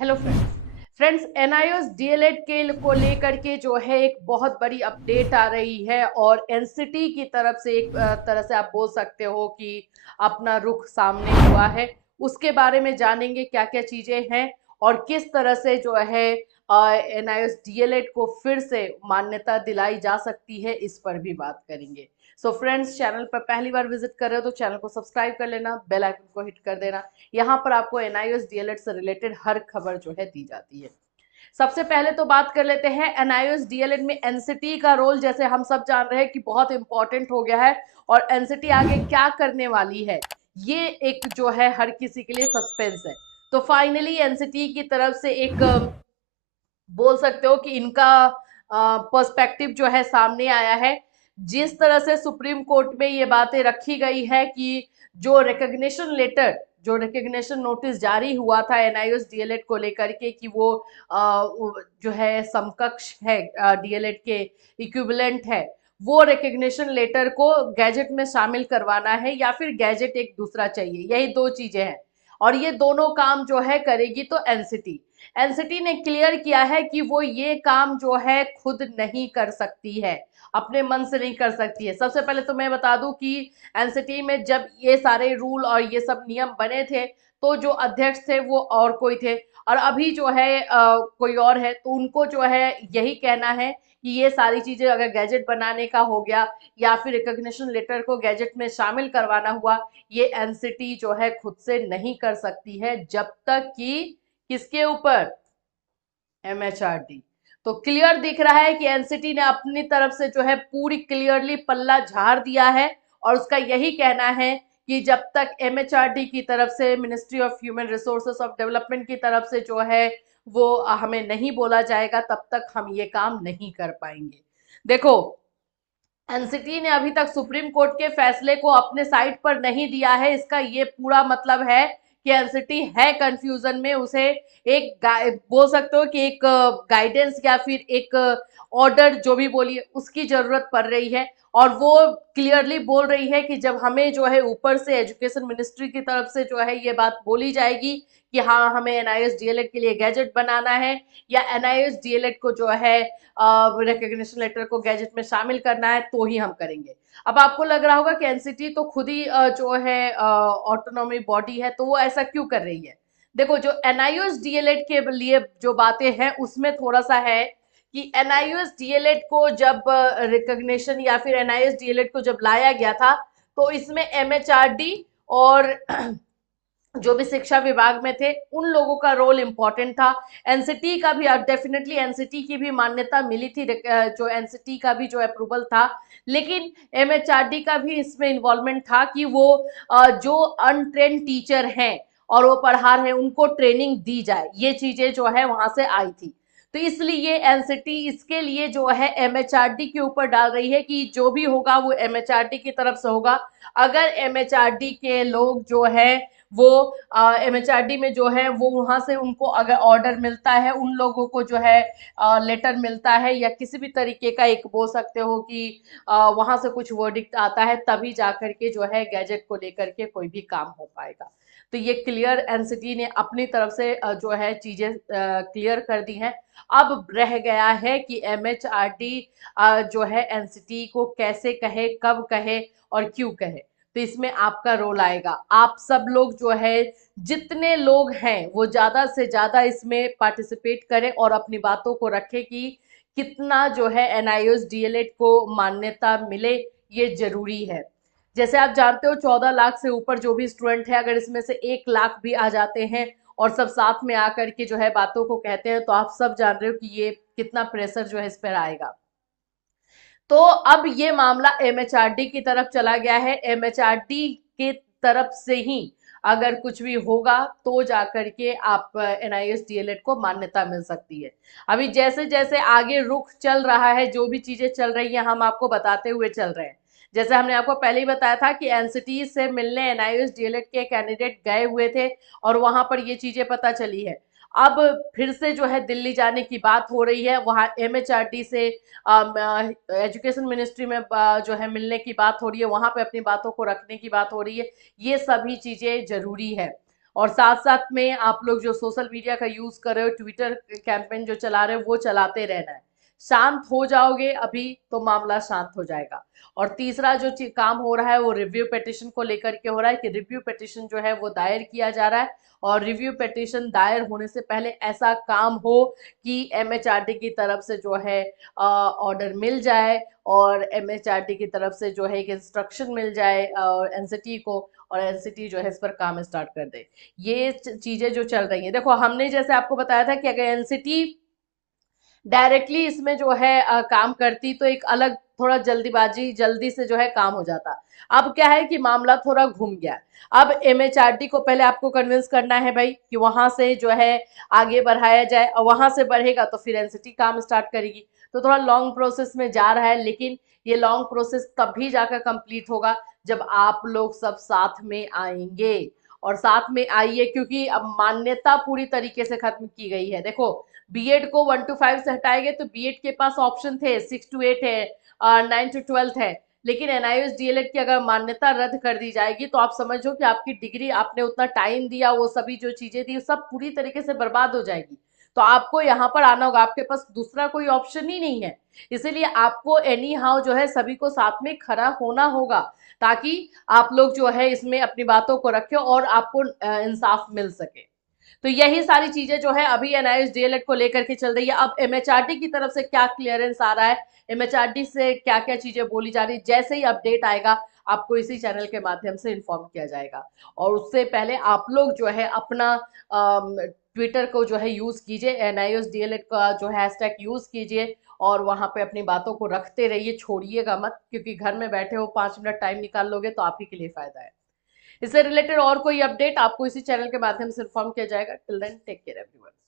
Hello friends NIOS DElEd के को लेकर के जो है एक बहुत बड़ी अपडेट आ रही है और एनसीटी की तरफ से एक तरह से आप बोल सकते हो कि अपना रुख सामने हुआ है। उसके बारे में जानेंगे क्या क्या चीजें हैं और किस तरह से जो है एनआईओएस डीएलएड को फिर से मान्यता दिलाई जा सकती है, इस पर भी बात करेंगे। सो फ्रेंड्स, चैनल पर पहली बार विजिट कर रहे हो तो चैनल को सब्सक्राइब कर लेना, बेल आइकन को हिट कर देना। यहाँ पर आपको एनआईओएस डीएलएड से रिलेटेड हर खबर जो है दी जाती है। सबसे पहले तो बात कर लेते हैं एनआईओएस डीएलएड में एनसीटी का रोल। जैसे हम सब जान रहे हैं कि बहुत इंपॉर्टेंट हो गया है और एनसीटी आगे क्या करने वाली है, ये एक जो है हर किसी के लिए सस्पेंस है। तो फाइनली एनसीटी की तरफ से एक बोल सकते हो कि इनका पर्सपेक्टिव जो है सामने आया है। जिस तरह से सुप्रीम कोर्ट में ये बातें रखी गई है कि जो रिकग्निशन लेटर, जो रिकग्निशन नोटिस जारी हुआ था एनआईओएस डीएलएड को लेकर के कि वो जो है समकक्ष है, डीएलएड के इक्विवेलेंट है, वो रिकग्निशन लेटर को गैजेट में शामिल करवाना है या फिर गैजेट एक दूसरा चाहिए, यही दो चीजें हैं। और ये दोनों काम जो है करेगी तो एनसीटी। एनसीटी ने क्लियर किया है कि वो ये काम जो है खुद नहीं कर सकती है, अपने मन से नहीं कर सकती है। सबसे पहले तो मैं बता दूं कि एनसीटी में जब ये सारे रूल और ये सब नियम बने थे तो जो अध्यक्ष थे वो और कोई थे और अभी जो है कोई और है। तो उनको जो है यही कहना है कि ये सारी चीजें अगर गैजेट बनाने का हो गया या फिर रिकॉग्निशन लेटर को गैजेट में शामिल करवाना हुआ, ये एनसीटी जो है खुद से नहीं कर सकती है जब तक कि किसके ऊपर, एमएचआरडी। तो क्लियर दिख रहा है कि एनसीटी ने अपनी तरफ से जो है पूरी क्लियरली पल्ला झाड़ दिया है और उसका यही कहना है कि जब तक एमएचआरडी की तरफ से, ministry of human resources of development की तरफ से जो है वो हमें नहीं बोला जाएगा, तब तक हम ये काम नहीं कर पाएंगे। देखो, एनसीटी ने अभी तक सुप्रीम कोर्ट के फैसले को अपने साइड पर नहीं दिया है। इसका ये पूरा मतलब है कि एनसीटी है कंफ्यूजन में। उसे एक बोल सकते हो कि एक गाइडेंस या फिर एक ऑर्डर, जो भी बोलिए, उसकी जरूरत पड़ रही है। और वो क्लियरली बोल रही है कि जब हमें जो है ऊपर से एजुकेशन मिनिस्ट्री की तरफ से जो है ये बात बोली जाएगी कि हाँ, हमें एनआईएस डीएलएड के लिए गैजेट बनाना है या एनआईएस डीएलएड को जो है रिकॉग्निशन लेटर को गैजेट में शामिल करना है, तो ही हम करेंगे। अब आपको लग रहा होगा कि एनसीटी तो खुद ही जो है ऑटोनॉमी बॉडी है, तो वो ऐसा क्यों कर रही है। देखो, जो एनआईओएस डीएलएड के लिए जो बातें हैं उसमें थोड़ा सा है कि एनआईओएस डीएलएड को जब रिकॉग्निशन या फिर एनआईओएस डीएलएड को जब लाया गया था तो इसमें एमएचआरडी और जो भी शिक्षा विभाग में थे उन लोगों का रोल इंपॉर्टेंट था। एनसीटी का भी डेफिनेटली एनसीटी की भी मान्यता मिली थी, जो एनसीटी का भी जो अप्रूवल था, लेकिन एमएचआरडी का भी इसमें इन्वॉल्वमेंट था कि वो जो अनट्रेन टीचर हैं और वो पढ़ा रहे हैं उनको ट्रेनिंग दी जाए, ये चीजें जो है वहां से आई थी। तो इसलिए एनसीटी इसके लिए जो है एमएचआरडी के ऊपर डाल रही है कि जो भी होगा वो एमएचआरडी की तरफ से होगा। अगर एमएचआरडी के लोग जो है वो एमएचआरडी में जो है वो वहां से उनको अगर ऑर्डर मिलता है, उन लोगों को जो है लेटर मिलता है या किसी भी तरीके का एक बोल सकते हो कि वहां से कुछ वर्डिक्ट आता है, तभी जाकर के जो है गैजेट को लेकर के कोई भी काम हो पाएगा। तो ये क्लियर एनसीटी ने अपनी तरफ से जो है चीजें क्लियर कर दी हैं। अब रह गया है कि एमएचआरडी जो है एनसीटी को कैसे कहे, कब कहे और क्यों कहे। तो इसमें आपका रोल आएगा। आप सब लोग जो है, जितने लोग हैं वो ज्यादा से ज्यादा इसमें पार्टिसिपेट करें और अपनी बातों को रखें कि कितना जो है एनआईओएस डीएलएड को मान्यता मिले, ये जरूरी है। जैसे आप जानते हो 14 लाख से ऊपर जो भी स्टूडेंट है, अगर इसमें से 1 लाख भी आ जाते हैं और सब साथ में आकर के जो है बातों को कहते हैं, तो आप सब जान रहे हो कि ये कितना प्रेशर जो है इस पर आएगा। तो अब ये मामला एमएचआरडी की तरफ चला गया है। एमएचआरडी की तरफ से ही अगर कुछ भी होगा तो जाकर के आप एनआईएस डीएलएड को मान्यता मिल सकती है। अभी जैसे जैसे आगे रुख चल रहा है, जो भी चीजें चल रही हैं हम आपको बताते हुए चल रहे हैं। जैसे हमने आपको पहले ही बताया था कि एनसीटी से मिलने एनआईएस डीएलएड के कैंडिडेट गए हुए थे और वहां पर ये चीजें पता चली है। अब फिर से जो है दिल्ली जाने की बात हो रही है, वहां एमएचआरडी से एजुकेशन मिनिस्ट्री में जो है मिलने की बात हो रही है, वहां पे अपनी बातों को रखने की बात हो रही है। ये सभी चीजें जरूरी है और साथ साथ में आप लोग जो सोशल मीडिया का यूज कर रहे हो, ट्विटर कैंपेन जो चला रहे हो, वो चलाते रहना है। शांत हो जाओगे अभी तो मामला शांत हो जाएगा। और तीसरा जो काम हो रहा है वो रिव्यू पिटिशन को लेकर के हो रहा है कि रिव्यू पिटिशन जो है वो दायर किया जा रहा है, और रिव्यू पिटिशन दायर होने से पहले ऐसा काम हो कि एमएचआरडी की तरफ से जो है ऑर्डर मिल जाए, और एमएचआरडी की तरफ से जो है एक इंस्ट्रक्शन मिल जाए एनसीटी को, और एनसीटी जो है इस पर काम स्टार्ट कर दे। ये चीजें जो चल रही है, देखो हमने जैसे आपको बताया था कि अगर एनसीटी डायरेक्टली इसमें जो है काम करती तो एक अलग थोड़ा जल्दीबाजी, जल्दी से जो है काम हो जाता। अब क्या है कि मामला थोड़ा घूम गया। अब एमएचआरडी को पहले आपको कन्विंस करना है भाई कि वहां से जो है आगे बढ़ाया जाए, और वहां से बढ़ेगा तो फिर एनसीटी काम स्टार्ट करेगी। तो थोड़ा लॉन्ग प्रोसेस में जा रहा है, लेकिन ये लॉन्ग प्रोसेस तभी जाकर कंप्लीट होगा जब आप लोग सब साथ में आएंगे। और साथ में आइए, क्योंकि अब मान्यता पूरी तरीके से खत्म की गई है। देखो, बीएड को 1 to 5 से हटाएंगे तो बीएड के पास ऑप्शन थे, 6 to 8 है, 9 to 12 है। लेकिन एनआईओएस डीएलएड की अगर मान्यता रद्द कर दी जाएगी तो आप समझो कि आपकी डिग्री, आपने उतना टाइम दिया, वो सभी जो चीजें थी सब पूरी तरीके से बर्बाद हो जाएगी। तो आपको यहाँ पर आना होगा, आपके पास दूसरा कोई ऑप्शन ही नहीं है। इसीलिए आपको एनी हाउ जो है सभी को साथ में खड़ा होना होगा, ताकि आप लोग जो है इसमें अपनी बातों को रखें और आपको इंसाफ मिल सके। तो यही सारी चीजें जो है अभी एनआईएस डीएलएड को लेकर के चल रही है। अब एमएचआरडी की तरफ से क्या क्लियरेंस आ रहा है, एमएचआरडी से क्या क्या चीजें बोली जा रही है, जैसे ही अपडेट आएगा आपको इसी चैनल के माध्यम से इन्फॉर्म किया जाएगा। और उससे पहले आप लोग जो है अपना ट्विटर को जो है यूज कीजिए, एनआईएस डीएलएड का जो हैशटैग यूज कीजिए, और वहां पे अपनी बातों को रखते रहिए, छोड़िएगा मत, क्योंकि घर में बैठे हो 5 मिनट टाइम निकाल लोगे तो आप ही के लिए फायदा है। इससे रिलेटेड और कोई अपडेट आपको इसी चैनल के माध्यम से इन्फॉर्म किया जाएगा। Till then take care.